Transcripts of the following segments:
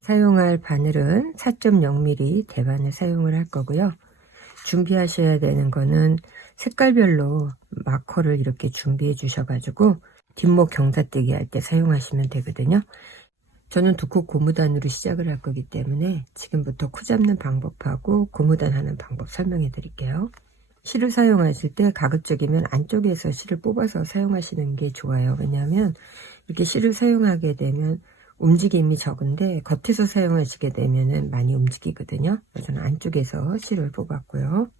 사용할 바늘은 4.0mm 대바늘 사용을 할 거고요. 준비하셔야 되는 거는 색깔별로 마커를 이렇게 준비해 주셔가지고 뒷목 경사뜨기 할 때 사용하시면 되거든요. 저는 두 코 고무단으로 시작을 할 거기 때문에 지금부터 코 잡는 방법하고 고무단 하는 방법 설명해 드릴게요. 실을 사용하실 때 가급적이면 안쪽에서 실을 뽑아서 사용하시는 게 좋아요. 왜냐하면 이렇게 실을 사용하게 되면 움직임이 적은데 겉에서 사용하시게 되면 많이 움직이거든요. 그래서 저는 안쪽에서 실을 뽑았고요.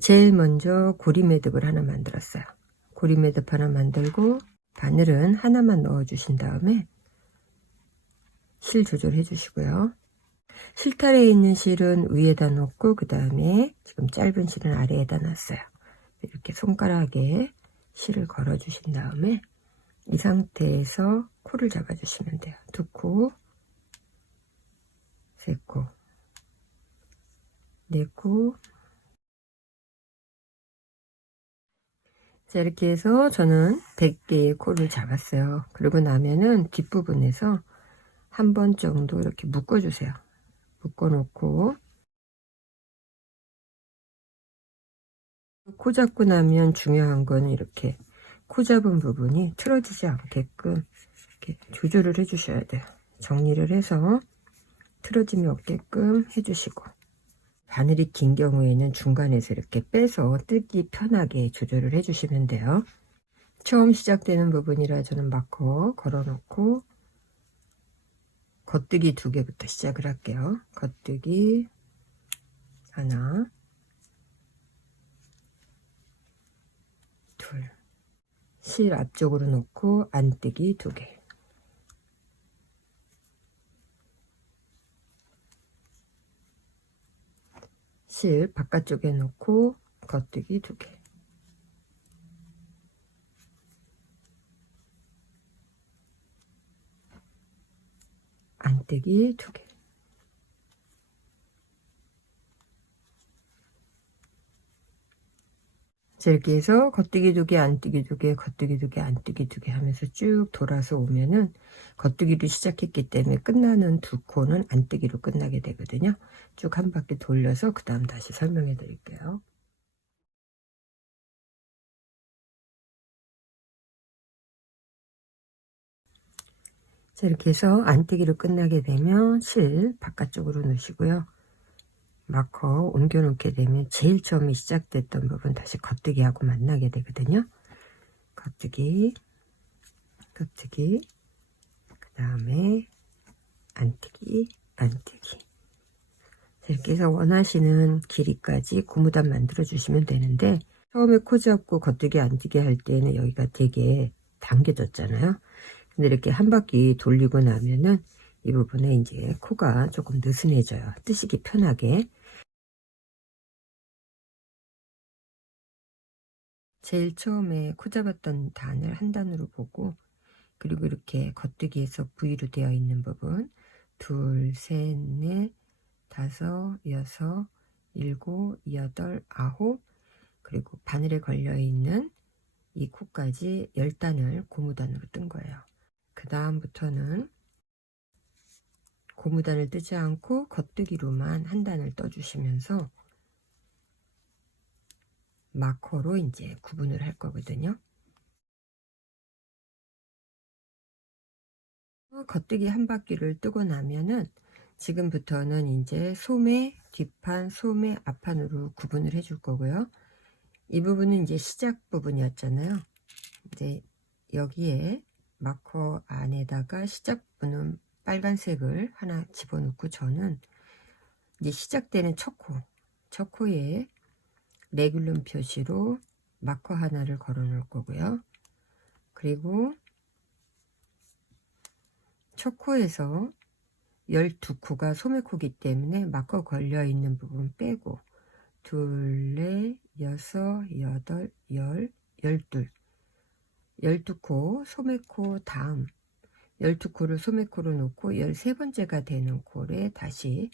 제일 먼저 고리 매듭을 하나 만들었어요. 고리 매듭 하나 만들고 바늘은 하나만 넣어 주신 다음에 실 조절해 주시고요. 실타래에 있는 실은 위에다 놓고 그 다음에 지금 짧은 실은 아래에다 놨어요. 이렇게 손가락에 실을 걸어 주신 다음에 이 상태에서 코를 잡아 주시면 돼요. 두 코, 세 코, 네 코. 자, 이렇게 해서 저는 100개의 코를 잡았어요. 그리고 나면은 뒷부분에서 한 번 정도 이렇게 묶어 주세요. 묶어 놓고 코 잡고 나면 중요한 거는 이렇게 코 잡은 부분이 틀어지지 않게끔 이렇게 조절을 해 주셔야 돼요. 정리를 해서 틀어짐이 없게끔 해주시고, 바늘이 긴 경우에는 중간에서 이렇게 빼서 뜨기 편하게 조절을 해 주시면 돼요. 처음 시작되는 부분이라 저는 마커 걸어 놓고 겉뜨기 2개부터 시작을 할게요. 겉뜨기 하나, 둘, 실 앞쪽으로 놓고 안뜨기 2개, 실 바깥쪽에 놓고 겉뜨기 2개, 안뜨기 2개. 자, 이렇게 해서 겉뜨기 2개, 안뜨기 2개, 겉뜨기 2개, 안뜨기 2개 하면서 쭉 돌아서 오면은 겉뜨기로 시작했기 때문에 끝나는 두 코는 안뜨기로 끝나게 되거든요. 쭉 한 바퀴 돌려서 그 다음 다시 설명해 드릴게요. 자, 이렇게 해서 안뜨기로 끝나게 되면 실 바깥쪽으로 놓으시고요. 마커 옮겨 놓게 되면 제일 처음에 시작됐던 부분 다시 겉뜨기하고 만나게 되거든요. 겉뜨기, 겉뜨기, 그 다음에 안뜨기, 안뜨기. 이렇게 해서 원하시는 길이까지 고무단 만들어 주시면 되는데, 처음에 코 잡고 겉뜨기 안뜨기 할 때는 여기가 되게 당겨졌잖아요. 근데 이렇게 한 바퀴 돌리고 나면은 이 부분에 이제 코가 조금 느슨해져요. 뜨시기 편하게. 제일 처음에 코 잡았던 단을 한 단으로 보고, 그리고 이렇게 겉뜨기에서 V로 되어 있는 부분 둘, 셋, 넷, 다섯, 여섯, 일곱, 여덟, 아홉, 그리고 바늘에 걸려 있는 이 코까지 10단을 고무단으로 뜬 거예요. 그 다음부터는 고무단을 뜨지 않고 겉뜨기로만 한 단을 떠 주시면서 마커로 이제 구분을 할 거거든요. 겉뜨기 한 바퀴를 뜨고 나면은 지금부터는 이제 소매 뒷판, 소매 앞판으로 구분을 해 줄 거고요. 이 부분은 이제 시작 부분이었잖아요. 이제 여기에 마커 안에다가 시작 부분은 빨간색을 하나 집어넣고, 저는 이제 시작되는 첫 코에 레귤럼 표시로 마커 하나를 걸어 놓을 거고요. 그리고 첫 코에서 12코가 소매코기 때문에 마커 걸려 있는 부분 빼고 둘, 넷, 여섯, 여덟, 열, 12코 소매코 다음 12코를 소매코로 놓고 13번째가 되는 코에 다시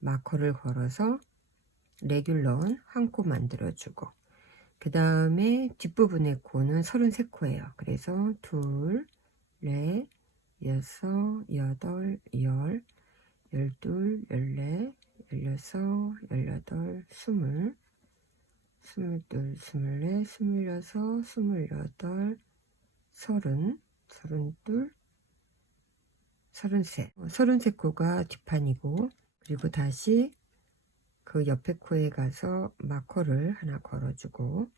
마커를 걸어서 레귤런 한 코 만들어 주고, 그 다음에 뒷부분의 코는 33코예요. 그래서 둘, 넷, 여섯, 여덟, 열, 열둘, 열넷, 열여섯, 열여덟, 스물, 스물둘, 스물넷, 스물여섯, 스물여덟, 서른, 서른둘, 서른셋. 33코가 뒷판이고, 그리고 다시 그 옆에 코에 가서 마커를 하나 걸어주고,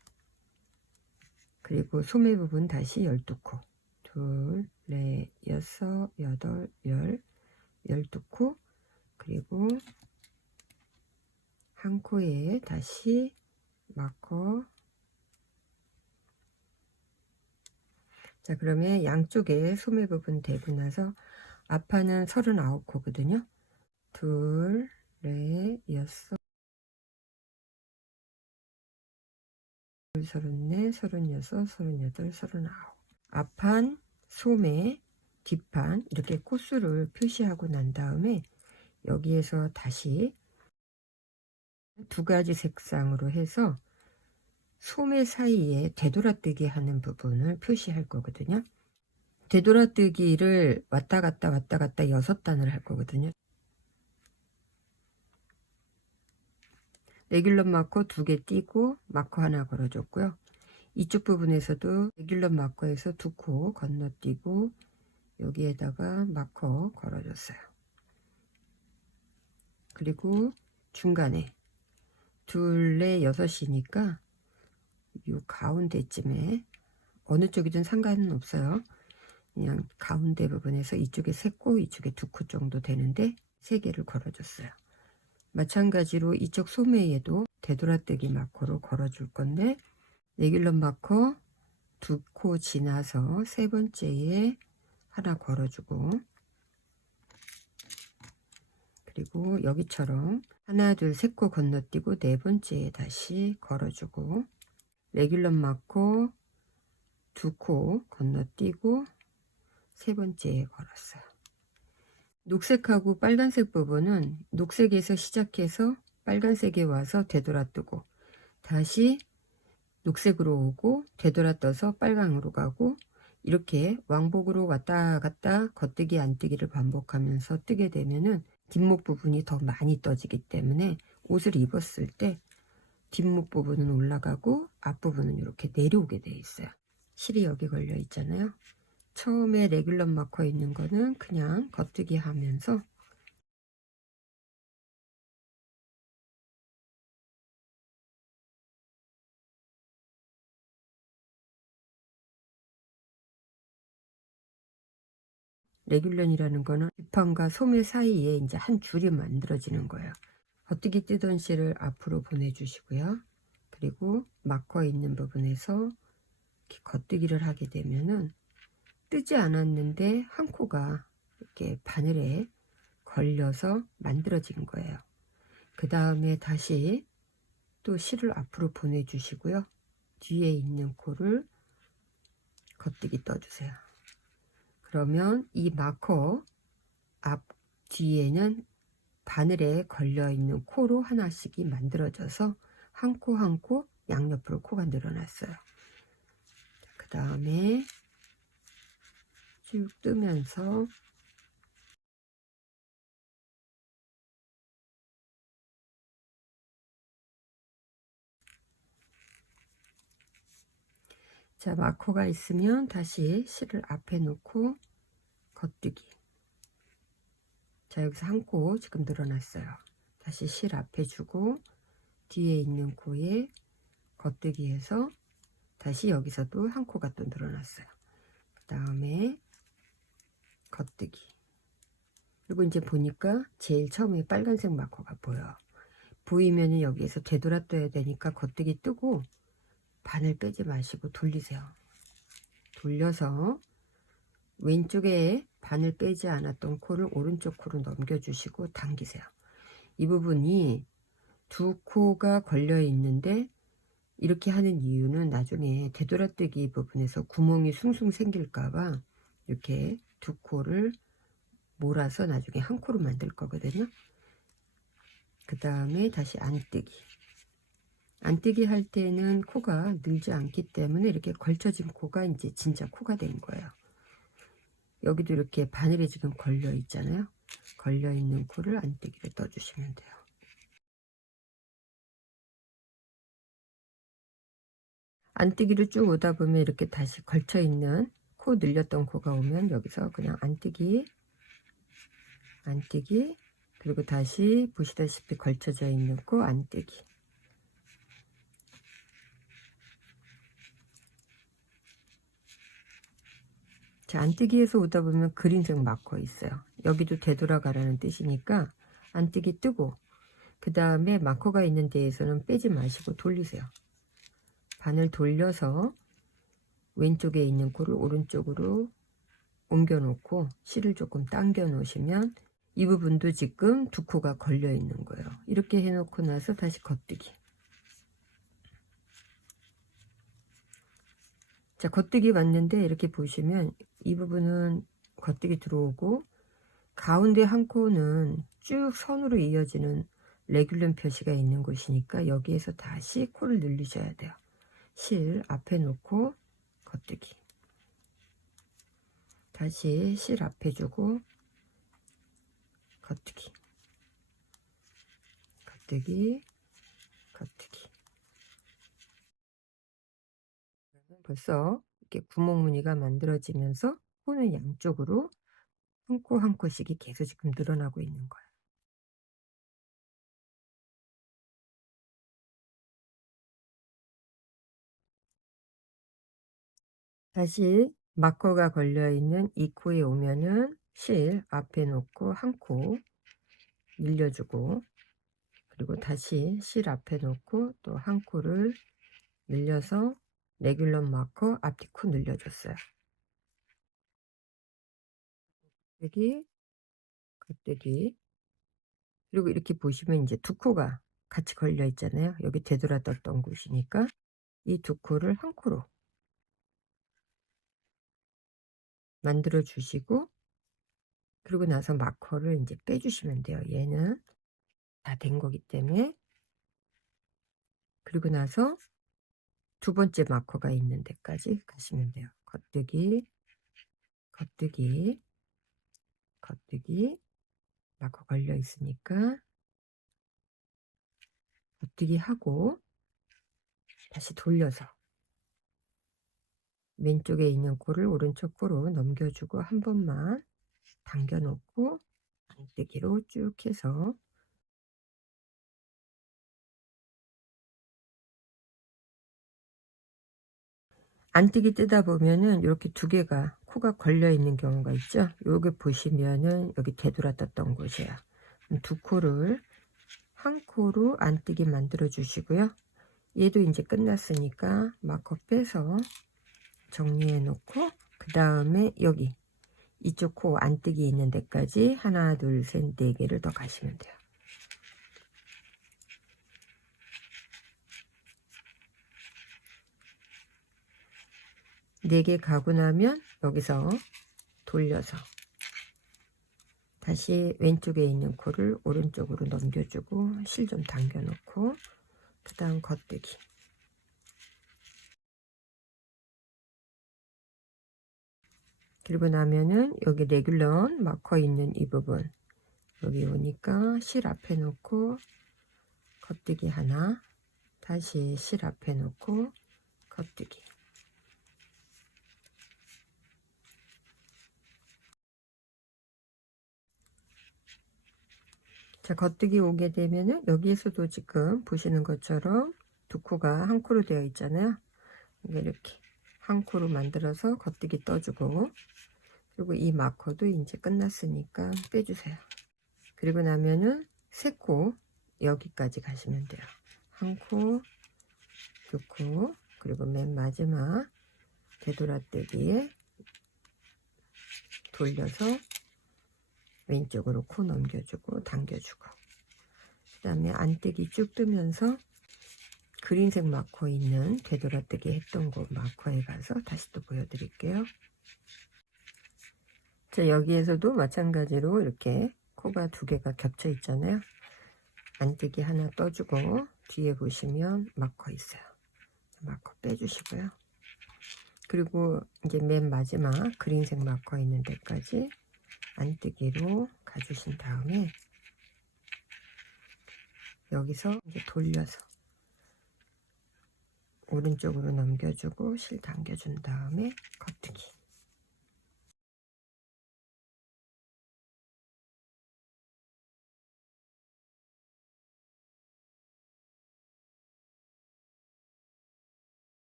그리고 소매 부분 다시 12코. 둘, 넷, 여섯, 여덟, 열, 12코. 그리고 한 코에 다시 마커. 자, 그러면 양쪽에 소매 부분 대고 나서 앞판은 39코거든요. 둘, 넷, 여섯, 서른넷, 서른여섯, 서른여덟, 서른아홉. 앞판, 소매, 뒷판 이렇게 코수를 표시하고 난 다음에 여기에서 다시 두 가지 색상으로 해서 소매 사이에 되돌아뜨기 하는 부분을 표시할 거거든요. 되돌아뜨기를 왔다 갔다 6단을 할 거거든요. 레귤러 마커 2개 띄고 마커 하나 걸어줬고요. 이쪽 부분에서도 레귤러 마커에서 2코 건너뛰고 여기에다가 마커 걸어줬어요. 그리고 중간에 둘레 6이니까 이 가운데쯤에 어느 쪽이든 상관은 없어요. 그냥 가운데 부분에서 이쪽에 3코, 이쪽에 2코 정도 되는데 3개를 걸어줬어요. 마찬가지로 이쪽 소매에도 되돌아뜨기 마커로 걸어줄 건데 레귤러 마커 2코 지나서 세 번째에 하나 걸어주고, 그리고 여기처럼 하나, 둘, 3코 건너뛰고 네 번째에 다시 걸어주고, 레귤러 마커 2코 건너뛰고 세 번째에 걸었어요. 녹색하고 빨간색 부분은 녹색에서 시작해서 빨간색에 와서 되돌아뜨고 다시 녹색으로 오고 되돌아떠서 빨강으로 가고 이렇게 왕복으로 왔다 갔다 겉뜨기 안뜨기를 반복하면서 뜨게 되면은 뒷목 부분이 더 많이 떠지기 때문에 옷을 입었을 때 뒷목 부분은 올라가고 앞부분은 이렇게 내려오게 되어 있어요. 실이 여기 걸려 있잖아요. 처음에 레귤러 마커 있는 거는 그냥 겉뜨기 하면서 레귤런이라는 거는 뒷판과 소매 사이에 이제 한 줄이 만들어지는 거예요. 겉뜨기 뜨던 실을 앞으로 보내주시고요. 그리고 마커 있는 부분에서 이렇게 겉뜨기를 하게 되면은 뜨지 않았는데 한 코가 이렇게 바늘에 걸려서 만들어진 거예요. 그 다음에 다시 또 실을 앞으로 보내주시고요. 뒤에 있는 코를 겉뜨기 떠주세요. 그러면 이 마커 앞 뒤에는 바늘에 걸려있는 코로 하나씩이 만들어져서 한 코 한 코 양옆으로 코가 늘어났어요. 그 다음에 쭉 뜨면서 자, 마커가 있으면 다시 실을 앞에 놓고 겉뜨기. 자, 여기서 한 코 지금 늘어났어요. 다시 실 앞에 주고 뒤에 있는 코에 겉뜨기해서 다시 여기서도 한 코가 또 늘어났어요. 그 다음에 겉뜨기. 그리고 이제 보니까 제일 처음에 빨간색 마커가 보여. 보이면 여기에서 되돌아떠야 되니까 겉뜨기 뜨고 바늘 빼지 마시고 돌리세요. 돌려서 왼쪽에 바늘 빼지 않았던 코를 오른쪽 코로 넘겨주시고 당기세요. 이 부분이 두 코가 걸려 있는데 이렇게 하는 이유는 나중에 되돌아뜨기 부분에서 구멍이 숭숭 생길까봐 이렇게 두 코를 몰아서 나중에 한 코로 만들 거거든요. 그 다음에 다시 안뜨기. 안뜨기 할 때는 코가 늘지 않기 때문에 이렇게 걸쳐진 코가 이제 진짜 코가 된 거예요. 여기도 이렇게 바늘이 지금 걸려 있잖아요. 걸려 있는 코를 안뜨기를 떠주시면 돼요. 안뜨기를 쭉 오다 보면 이렇게 다시 걸쳐 있는 코 늘렸던 코가 오면 여기서 그냥 안뜨기, 안뜨기, 그리고 다시 보시다시피 걸쳐져 있는 코 안뜨기. 자, 안뜨기에서 오다 보면 그린색 마커 있어요. 여기도 되돌아가라는 뜻이니까 안뜨기 뜨고 그 다음에 마커가 있는 데에서는 빼지 마시고 돌리세요. 바늘 돌려서 왼쪽에 있는 코를 오른쪽으로 옮겨 놓고 실을 조금 당겨 놓으시면 이 부분도 지금 두 코가 걸려 있는 거예요. 이렇게 해 놓고 나서 다시 겉뜨기. 자, 겉뜨기 왔는데 이렇게 보시면 이 부분은 겉뜨기 들어오고 가운데 한 코는 쭉 선으로 이어지는 레귤럼 표시가 있는 곳이니까 여기에서 다시 코를 늘리셔야 돼요. 실 앞에 놓고 겉뜨기. 다시 실 앞에 주고 겉뜨기, 겉뜨기, 겉뜨기. 벌써 이렇게 구멍 무늬가 만들어지면서 코는 양쪽으로 한 코 한 코씩이 계속 지금 늘어나고 있는 거예요. 다시 마커가 걸려있는 이 코에 오면은 실 앞에 놓고 한 코 늘려주고, 그리고 다시 실 앞에 놓고 또 한 코를 늘려서 레귤럼 마커 앞뒤 코 늘려줬어요. 여기 겉뜨기. 그리고 이렇게 보시면 이제 두 코가 같이 걸려 있잖아요. 여기 되돌아 떴던 곳이니까 이 두 코를 한 코로 만들어 주시고, 그리고 나서 마커를 이제 빼주시면 돼요. 얘는 다 된 거기 때문에. 그리고 나서 두 번째 마커가 있는 데까지 가시면 돼요. 겉뜨기, 겉뜨기, 겉뜨기. 마커 걸려 있으니까 겉뜨기 하고 다시 돌려서 왼쪽에 있는 코를 오른쪽 코로 넘겨주고 한 번만 당겨 놓고 안뜨기로 쭉 해서 안뜨기 뜨다 보면은 이렇게 두 개가 코가 걸려 있는 경우가 있죠. 요게 보시면은 여기 되돌아 떴던 곳이에요. 두 코를 한 코로 안뜨기 만들어 주시고요. 얘도 이제 끝났으니까 마커 빼서 정리해 놓고, 그 다음에 여기 이쪽 코 안뜨기 있는 데까지 하나 둘 셋 네 개를 더 가시면 돼요. 네 개 가고 나면 여기서 돌려서 다시 왼쪽에 있는 코를 오른쪽으로 넘겨주고 실 좀 당겨 놓고 그 다음 겉뜨기. 그리고 나면은 여기 레귤런 마커 있는 이 부분 여기 오니까 실 앞에 놓고 겉뜨기 하나, 다시 실 앞에 놓고 겉뜨기. 자, 겉뜨기 오게 되면은 여기에서도 지금 보시는 것처럼 두 코가 한 코로 되어 있잖아요. 이렇게 한 코로 만들어서 겉뜨기 떠주고, 그리고 이 마커도 이제 끝났으니까 빼주세요. 그리고 나면은 세 코 여기까지 가시면 돼요. 한 코, 두 코, 그리고 맨 마지막 되돌아뜨기에 돌려서 왼쪽으로 코 넘겨주고 당겨주고, 그 다음에 안뜨기 쭉 뜨면서 그린색 마커 있는 되돌아뜨기 했던 곳 마커에 가서 다시 또 보여드릴게요. 자, 여기에서도 마찬가지로 이렇게 코가 두 개가 겹쳐 있잖아요. 안뜨기 하나 떠주고 뒤에 보시면 마커 있어요. 마커 빼주시고요. 그리고 이제 맨 마지막 그린색 마커 있는 데까지 안뜨기로 가주신 다음에 여기서 이제 돌려서 오른쪽으로 넘겨주고 실 당겨준 다음에 겉뜨기.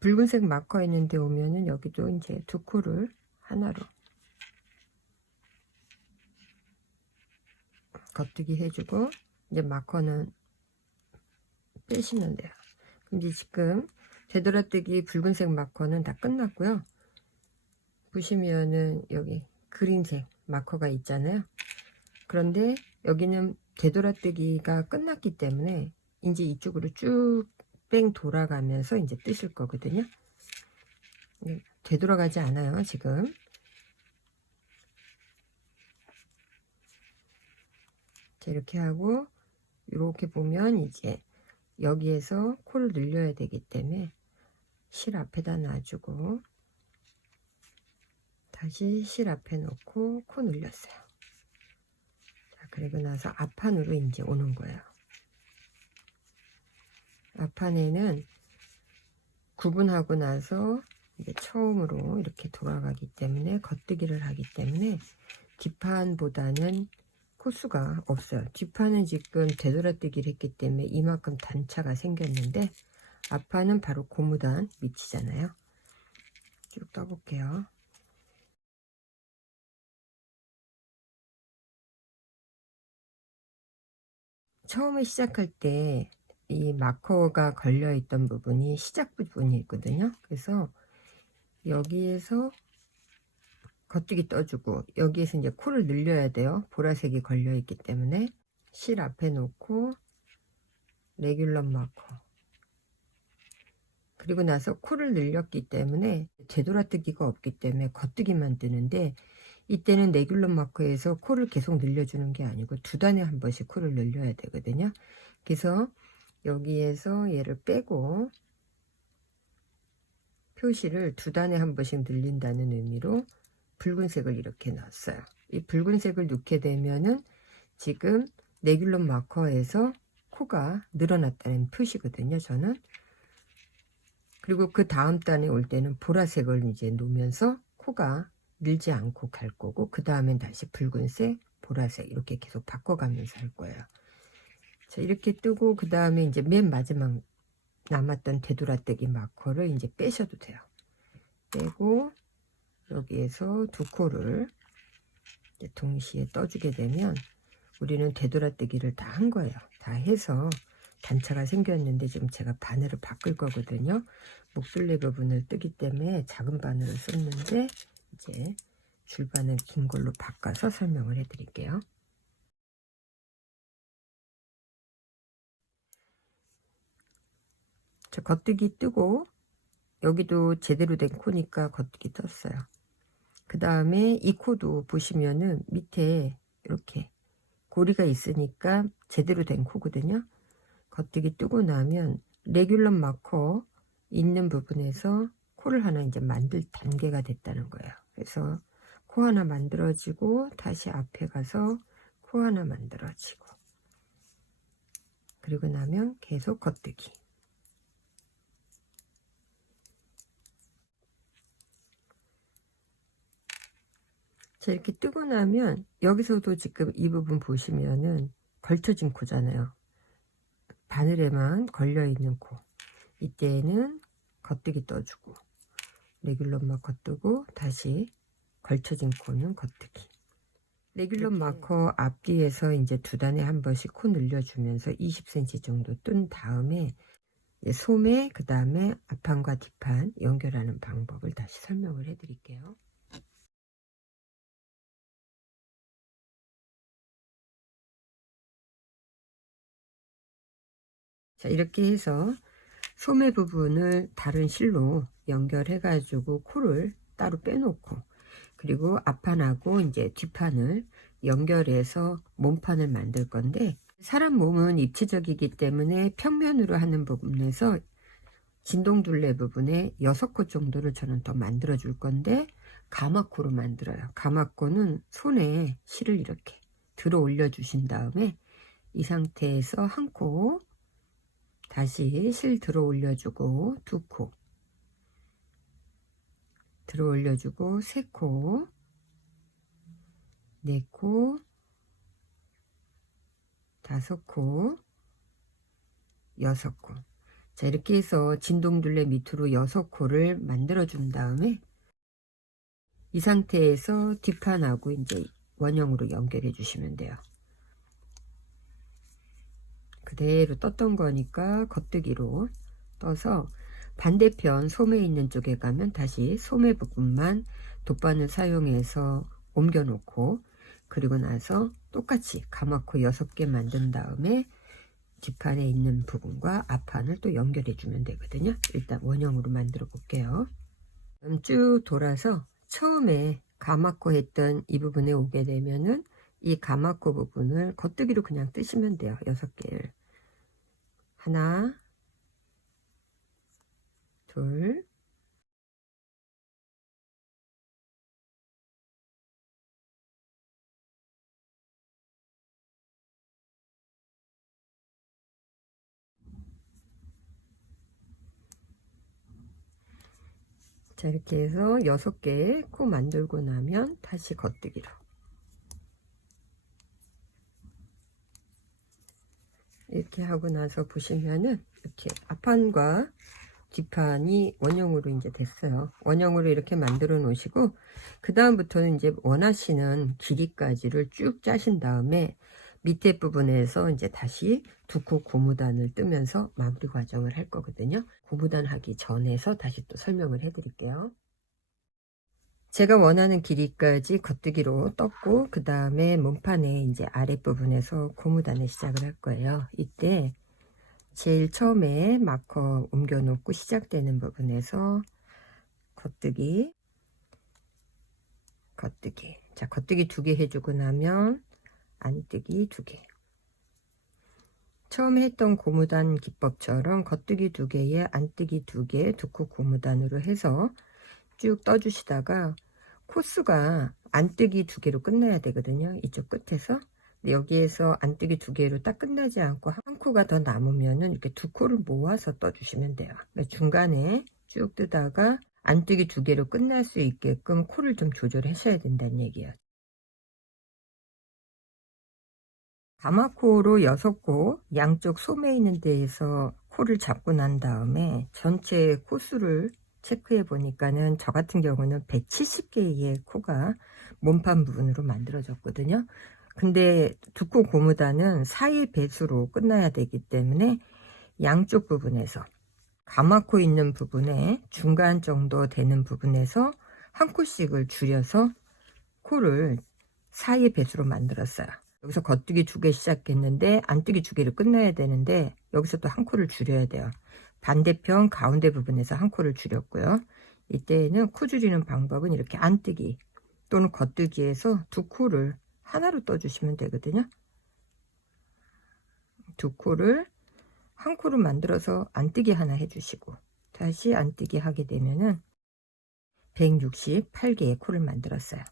붉은색 마커 있는데 오면은 여기도 이제 두 코를 하나로 겉뜨기 해주고 이제 마커는 빼시면 돼요. 근데 지금 되돌아뜨기 붉은색 마커는 다 끝났고요. 보시면은 여기 그린색 마커가 있잖아요. 그런데 여기는 되돌아뜨기가 끝났기 때문에 이제 이쪽으로 쭉 뺑 돌아가면서 이제 뜨실 거거든요. 되돌아가지 않아요, 지금. 자, 이렇게 하고 이렇게 보면 이제 여기에서 코를 늘려야 되기 때문에 실 앞에다 놔주고 다시 실 앞에 놓고 코 늘렸어요. 자, 그리고 나서 앞판으로 이제 오는 거예요. 앞판에는 구분하고 나서 이제 처음으로 이렇게 돌아가기 때문에 겉뜨기를 하기 때문에 뒷판보다는 코수가 없어요. 뒷판은 지금 되돌아뜨기를 했기 때문에 이만큼 단차가 생겼는데 앞판은 바로 고무단 밑이잖아요. 쭉 떠볼게요. 처음에 시작할 때 이 마커가 걸려 있던 부분이 시작 부분이 있거든요. 그래서 여기에서 겉뜨기 떠주고 여기에서 이제 코를 늘려야 돼요. 보라색이 걸려 있기 때문에 실 앞에 놓고 레귤러 마커 그리고 나서 코를 늘렸기 때문에 되돌아뜨기가 없기 때문에 겉뜨기만 뜨는데 이때는 레귤러 마커에서 코를 계속 늘려주는 게 아니고 두 단에 한 번씩 코를 늘려야 되거든요. 그래서 여기에서 얘를 빼고 표시를 두 단에 한 번씩 늘린다는 의미로 붉은색을 이렇게 놨어요. 이 붉은색을 넣게 되면은 지금 레귤러 마커에서 코가 늘어났다는 표시거든요, 저는. 그리고 그 다음 단에 올 때는 보라색을 이제 놓으면서 코가 늘지 않고 갈 거고, 그 다음엔 다시 붉은색, 보라색 이렇게 계속 바꿔가면서 할 거예요. 자, 이렇게 뜨고 그 다음에 이제 맨 마지막 남았던 되돌아뜨기 마커를 이제 빼셔도 돼요. 빼고 여기에서 두 코를 동시에 떠주게 되면 우리는 되돌아뜨기를 다 한 거예요. 다 해서 단차가 생겼는데 지금 제가 바늘을 바꿀 거거든요. 목술래 부분을 뜨기 때문에 작은 바늘을 썼는데 이제 줄바늘 긴 걸로 바꿔서 설명을 해 드릴게요. 저 겉뜨기 뜨고 여기도 제대로 된 코니까 겉뜨기 떴어요. 그 다음에 이 코도 보시면은 밑에 이렇게 고리가 있으니까 제대로 된 코거든요. 겉뜨기 뜨고 나면 레귤러 마커 있는 부분에서 코를 하나 이제 만들 단계가 됐다는 거예요. 그래서 코 하나 만들어지고 다시 앞에 가서 코 하나 만들어지고 그리고 나면 계속 겉뜨기. 자, 이렇게 뜨고 나면 여기서도 지금 이 부분 보시면은 걸쳐진 코잖아요. 바늘에만 걸려있는 코. 이때는 겉뜨기 떠주고 레귤러 마커 뜨고 다시 걸쳐진 코는 겉뜨기. 레귤러 마커 앞뒤에서 이제 두 단에 한 번씩 코 늘려주면서 20cm 정도 뜬 다음에 소매 그 다음에 앞판과 뒷판 연결하는 방법을 다시 설명을 해 드릴게요. 자, 이렇게 해서 소매 부분을 다른 실로 연결해 가지고 코를 따로 빼놓고, 그리고 앞판하고 이제 뒷판을 연결해서 몸판을 만들 건데, 사람 몸은 입체적이기 때문에 평면으로 하는 부분에서 진동둘레 부분에 6코 정도를 저는 더 만들어 줄 건데, 가마코로 만들어요. 가마코는 손에 실을 이렇게 들어 올려 주신 다음에 이 상태에서 한 코, 다시 실 들어 올려주고 2코, 들어 올려주고 3코, 4코, 5코, 6코. 자, 이렇게 해서 진동둘레 밑으로 6코를 만들어 준 다음에 이 상태에서 뒷판하고 이제 원형으로 연결해 주시면 돼요. 그대로 떴던 거니까 겉뜨기로 떠서 반대편 소매 있는 쪽에 가면 다시 소매 부분만 돗바늘 사용해서 옮겨 놓고, 그리고 나서 똑같이 가마코 6개 만든 다음에 뒷판에 있는 부분과 앞판을 또 연결해 주면 되거든요. 일단 원형으로 만들어 볼게요. 그럼 쭉 돌아서 처음에 가마코 했던 이 부분에 오게 되면은 이 가마코 부분을 겉뜨기로 그냥 뜨시면 돼요. 6개를. 하나, 둘, 자, 이렇게 해서 6개 코 만들고 나면 다시 겉뜨기로. 이렇게 하고 나서 보시면은 이렇게 앞판과 뒷판이 원형으로 이제 됐어요. 원형으로 이렇게 만들어 놓으시고, 그 다음부터는 이제 원하시는 길이까지를 쭉 짜신 다음에 밑에 부분에서 이제 다시 2코 고무단을 뜨면서 마무리 과정을 할 거거든요. 고무단 하기 전에서 다시 또 설명을 해 드릴게요. 제가 원하는 길이까지 겉뜨기로 떴고, 그 다음에 몸판에 이제 아랫부분에서 고무단을 시작을 할 거예요. 이때 제일 처음에 마커 옮겨 놓고 시작되는 부분에서 겉뜨기, 겉뜨기. 자, 겉뜨기 2개 해주고 나면 안뜨기 2개. 처음 했던 고무단 기법처럼 겉뜨기 2개에 안뜨기 2개, 2코 고무단으로 해서 쭉 떠주시다가 코스가 안뜨기 2개로 끝나야 되거든요. 이쪽 끝에서. 근데 여기에서 안뜨기 2개로 딱 끝나지 않고 한 코가 더 남으면은 이렇게 2코를 모아서 떠주시면 돼요. 그러니까 중간에 쭉 뜨다가 안뜨기 2개로 끝날 수 있게끔 코를 좀 조절하셔야 된다는 얘기예요. 가마코로 6코 양쪽 소매 있는 데에서 코를 잡고 난 다음에 전체 코수를 체크해 보니까는 저 같은 경우는 170개의 코가 몸판 부분으로 만들어졌거든요. 근데 2코 고무단은 4의 배수로 끝나야 되기 때문에 양쪽 부분에서 가마코 있는 부분에 중간 정도 되는 부분에서 한 코씩을 줄여서 코를 4의 배수로 만들었어요. 여기서 겉뜨기 2개 시작했는데 안뜨기 2개로 끝나야 되는데 여기서 또 한 코를 줄여야 돼요. 반대편 가운데 부분에서 한 코를 줄였고요. 이때는 코 줄이는 방법은 이렇게 안뜨기 또는 겉뜨기에서 2코를 하나로 떠주시면 되거든요. 2코를 한 코를 만들어서 안뜨기 하나 해주시고 다시 안뜨기 하게 되면은 168개의 코를 만들었어요.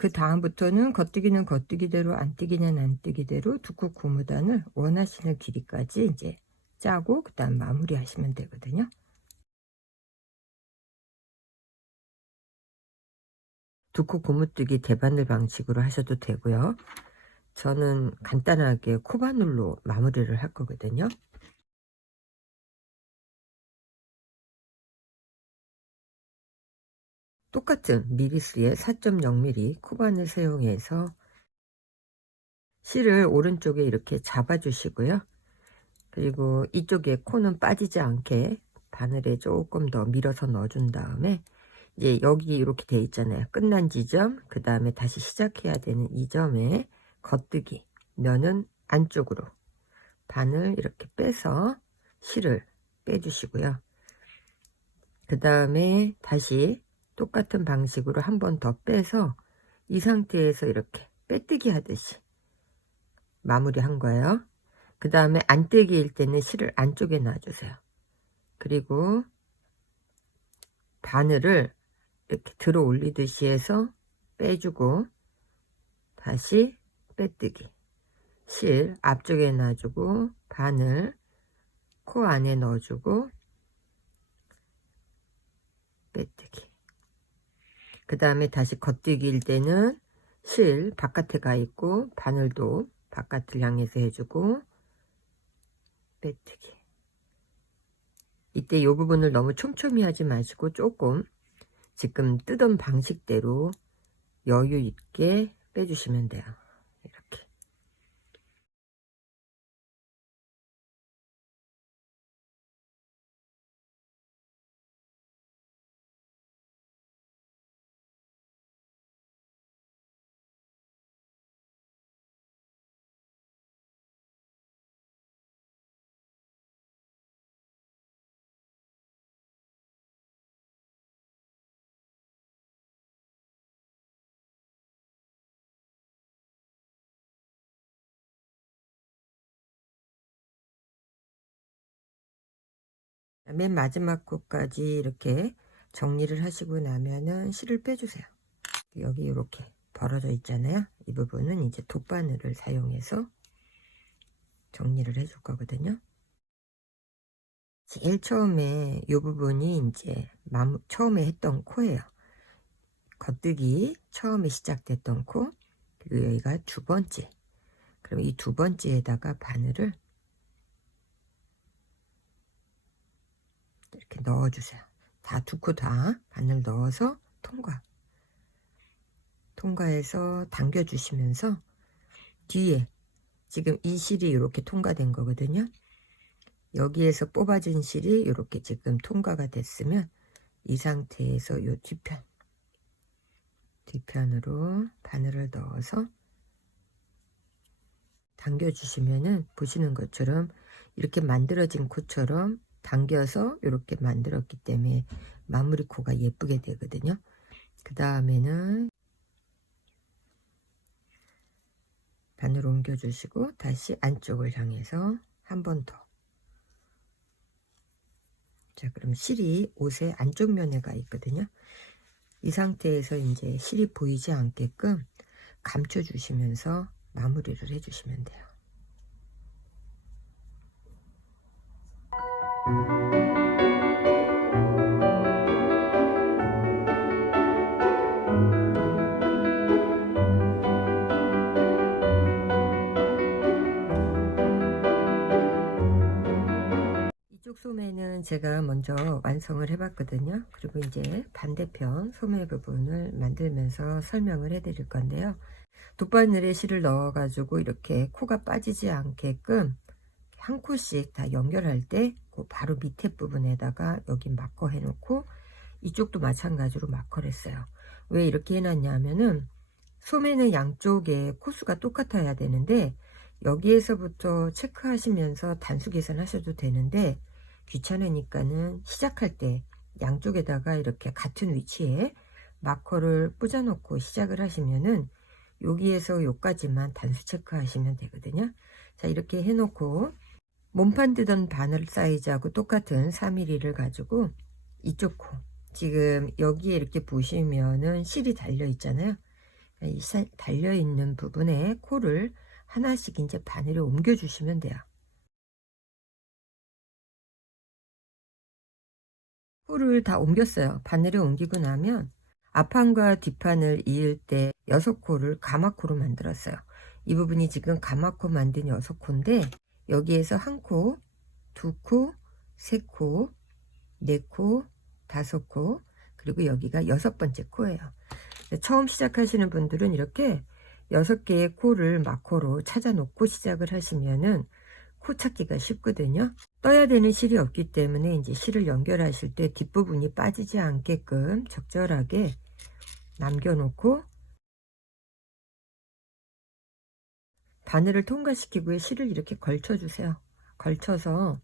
그 다음부터는 겉뜨기는 겉뜨기대로 안뜨기는 안뜨기대로 2코 고무단을 원하시는 길이까지 이제 짜고 그 다음 마무리 하시면 되거든요. 두 코 고무뜨기 대바늘 방식으로 하셔도 되고요. 저는 간단하게 코바늘로 마무리를 할 거거든요. 똑같은 미리수의 4.0mm 코바늘 사용해서 실을 오른쪽에 이렇게 잡아 주시고요. 그리고 이쪽에 코는 빠지지 않게 바늘에 조금 더 밀어서 넣어 준 다음에 이제 여기 이렇게 돼 있잖아요. 끝난 지점, 그 다음에 다시 시작해야 되는 이 점에 겉뜨기 면은 안쪽으로 바늘 이렇게 빼서 실을 빼주시고요. 그 다음에 다시 똑같은 방식으로 한 번 더 빼서 이 상태에서 이렇게 빼뜨기 하듯이 마무리한 거예요. 그 다음에 안떼기일 때는 실을 안쪽에 놔주세요. 그리고 바늘을 이렇게 들어 올리듯이 해서 빼주고 다시 빼뜨기, 실 앞쪽에 놔주고 바늘 코 안에 넣어주고 빼뜨기. 그 다음에 다시 겉뜨기일 때는 실 바깥에 가 있고 바늘도 바깥을 향해서 해주고 빼뜨기. 이때 이 부분을 너무 촘촘히 하지 마시고 조금 지금 뜨던 방식대로 여유 있게 빼주시면 돼요. 이렇게. 맨 마지막 코까지 이렇게 정리를 하시고 나면은 실을 빼주세요. 여기 이렇게 벌어져 있잖아요. 이 부분은 이제 돗바늘을 사용해서 정리를 해줄 거거든요. 제일 처음에 이 부분이 이제 처음에 했던 코예요. 겉뜨기 처음에 시작됐던 코, 그리고 여기가 두 번째. 그럼 이 두 번째에다가 바늘을 이렇게 넣어주세요. 다 두 코 다 바늘 넣어서 통과해서 당겨주시면서 뒤에 지금 이 실이 이렇게 통과된 거거든요. 여기에서 뽑아진 실이 이렇게 지금 통과가 됐으면 이 상태에서 요 뒤편으로 바늘을 넣어서 당겨주시면은 보시는 것처럼 이렇게 만들어진 코처럼 당겨서 이렇게 만들었기 때문에 마무리 코가 예쁘게 되거든요. 그 다음에는 바늘 옮겨주시고 다시 안쪽을 향해서 한 번 더. 자, 그럼 실이 옷의 안쪽 면에 가 있거든요. 이 상태에서 이제 실이 보이지 않게끔 감춰주시면서 마무리를 해주시면 돼요. 이쪽 소매는 제가 먼저 완성을 해봤거든요. 그리고 이제 반대편 소매 부분을 만들면서 설명을 해드릴 건데요. 돗바늘에 실을 넣어 가지고 이렇게 코가 빠지지 않게끔 한 코씩 다 연결할 때 그 바로 밑에 부분에다가 여기 마커 해 놓고 이쪽도 마찬가지로 마커를 했어요. 왜 이렇게 해놨냐 하면은 소매는 양쪽에 코수가 똑같아야 되는데 여기에서부터 체크하시면서 단수 계산하셔도 되는데 귀찮으니까는 시작할 때 양쪽에다가 이렇게 같은 위치에 마커를 꽂아 놓고 시작을 하시면은 여기에서 여기까지만 단수 체크하시면 되거든요. 자, 이렇게 해놓고 몸판 뜨던 바늘 사이즈하고 똑같은 4mm를 가지고 이쪽 코, 지금 여기에 이렇게 보시면은 실이 달려 있잖아요. 이 달려 있는 부분에 코를 하나씩 이제 바늘에 옮겨 주시면 돼요. 코를 다 옮겼어요. 바늘에 옮기고 나면 앞판과 뒷판을 이을 때 6코를 가마코로 만들었어요. 이 부분이 지금 가마코 만든 6코인데 여기에서 1코, 2코, 3코, 4코, 5코, 그리고 여기가 6번째 코예요. 처음 시작하시는 분들은 이렇게 6개의 코를 마코로 찾아 놓고 시작을 하시면은 코 찾기가 쉽거든요. 떠야 되는 실이 없기 때문에 이제 실을 연결하실 때 뒷부분이 빠지지 않게끔 적절하게 남겨놓고 바늘을 통과시키고 실을 이렇게 걸쳐주세요. 걸쳐서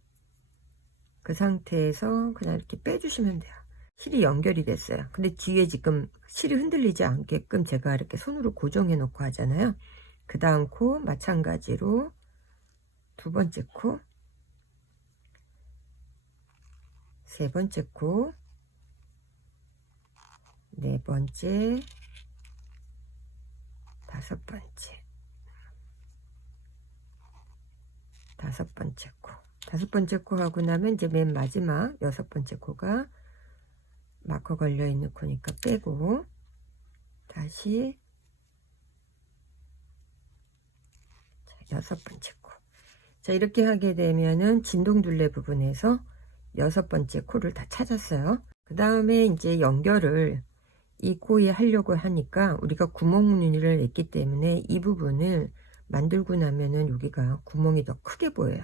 그 상태에서 그냥 이렇게 빼주시면 돼요. 실이 연결이 됐어요. 근데 뒤에 지금 실이 흔들리지 않게끔 제가 이렇게 손으로 고정해 놓고 하잖아요. 그 다음 코 마찬가지로 두 번째 코, 세 번째 코, 네 번째, 다섯 번째, 다섯 번째 코. 다섯 번째 코 하고 나면 이제 맨 마지막 여섯 번째 코가 마커 걸려 있는 코니까 빼고 다시 여섯 번째 코. 자, 이렇게 하게 되면은 진동둘레 부분에서 여섯 번째 코를 다 찾았어요. 그 다음에 이제 연결을 이 코에 하려고 하니까 우리가 구멍 무늬를 냈기 때문에 이 부분을 만들고 나면은 여기가 구멍이 더 크게 보여요.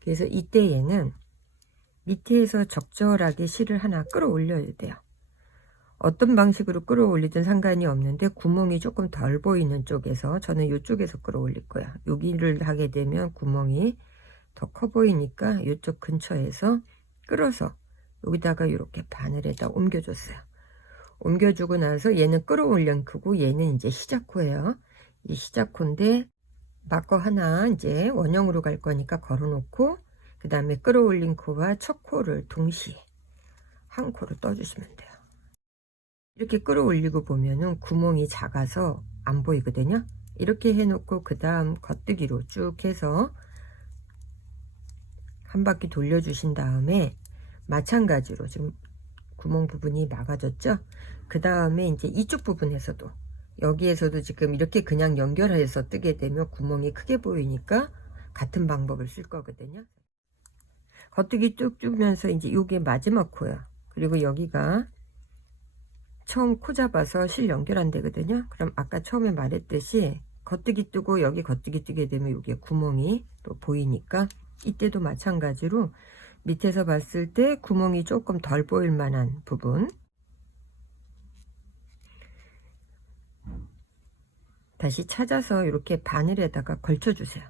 그래서 이때에는 밑에서 적절하게 실을 하나 끌어올려야 돼요. 어떤 방식으로 끌어올리든 상관이 없는데 구멍이 조금 덜 보이는 쪽에서, 저는 이쪽에서 끌어올릴 거야. 여기를 하게 되면 구멍이 더 커 보이니까 이쪽 근처에서 끌어서 여기다가 이렇게 바늘에다 옮겨줬어요. 옮겨주고 나서 얘는 끌어올린 코고 얘는 이제 시작코예요. 이 시작코인데 마커 하나 이제 원형으로 갈 거니까 걸어놓고 그 다음에 끌어올린 코와 첫 코를 동시에 한 코로 떠주시면 돼요. 이렇게 끌어올리고 보면은 구멍이 작아서 안 보이거든요. 이렇게 해놓고 그 다음 겉뜨기로 쭉 해서 한 바퀴 돌려주신 다음에 마찬가지로 지금 구멍 부분이 막아졌죠. 그 다음에 이제 이쪽 부분에서도 여기에서도 지금 이렇게 그냥 연결해서 뜨게 되면 구멍이 크게 보이니까 같은 방법을 쓸 거거든요. 겉뜨기 쭉 주면서 이제 요게 마지막 코야. 그리고 여기가 처음 코 잡아서 실 연결 안 되거든요. 그럼 아까 처음에 말했듯이 겉뜨기 뜨고 여기 겉뜨기 뜨게 되면 여기에 구멍이 또 보이니까 이때도 마찬가지로 밑에서 봤을 때 구멍이 조금 덜 보일 만한 부분 다시 찾아서 이렇게 바늘에다가 걸쳐 주세요.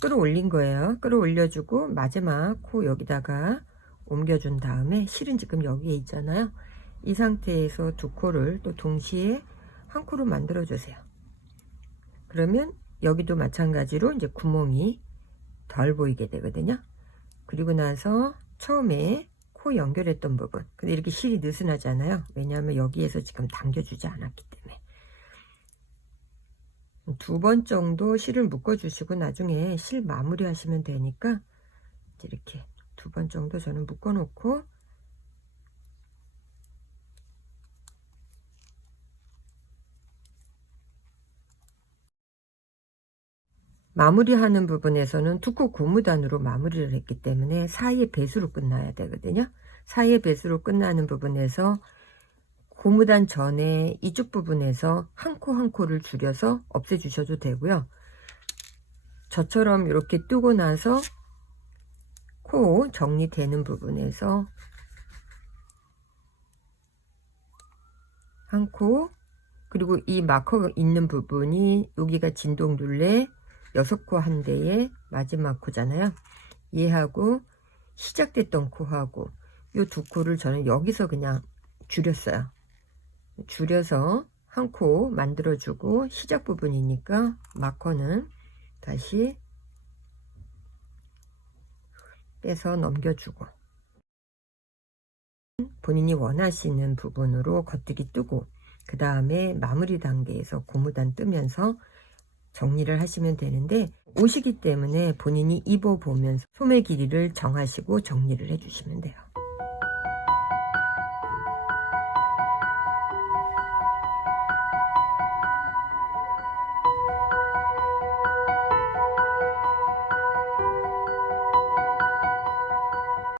끌어올린 거예요. 끌어올려주고 마지막 코 여기다가 옮겨준 다음에 실은 지금 여기에 있잖아요. 이 상태에서 두 코를 또 동시에 한 코로 만들어 주세요. 그러면 여기도 마찬가지로 이제 구멍이 덜 보이게 되거든요. 그리고 나서 처음에 코 연결했던 부분, 근데 이렇게 실이 느슨하잖아요. 왜냐하면 여기에서 지금 당겨주지 않았기 때문에 두 번 정도 실을 묶어 주시고 나중에 실 마무리 하시면 되니까 이렇게 두 번 정도 저는 묶어 놓고 마무리하는 부분에서는 두 코 고무단으로 마무리를 했기 때문에 사이에 배수로 끝나야 되거든요. 사이에 배수로 끝나는 부분에서 고무단 전에 이쪽 부분에서 한 코 한 코를 줄여서 없애 주셔도 되고요. 저처럼 이렇게 뜨고 나서 코 정리되는 부분에서 한 코, 그리고 이 마커가 있는 부분이 여기가 진동둘레 6코 한 대의 마지막 코잖아요. 얘하고 시작됐던 코하고 이 두 코를 저는 여기서 그냥 줄였어요. 줄여서 한 코 만들어주고 시작 부분이니까 마커는 다시 빼서 넘겨주고 본인이 원하시는 부분으로 겉뜨기 뜨고 그 다음에 마무리 단계에서 고무단 뜨면서 정리를 하시면 되는데 옷이기 때문에 본인이 입어보면서 소매 길이를 정하시고 정리를 해주시면 돼요.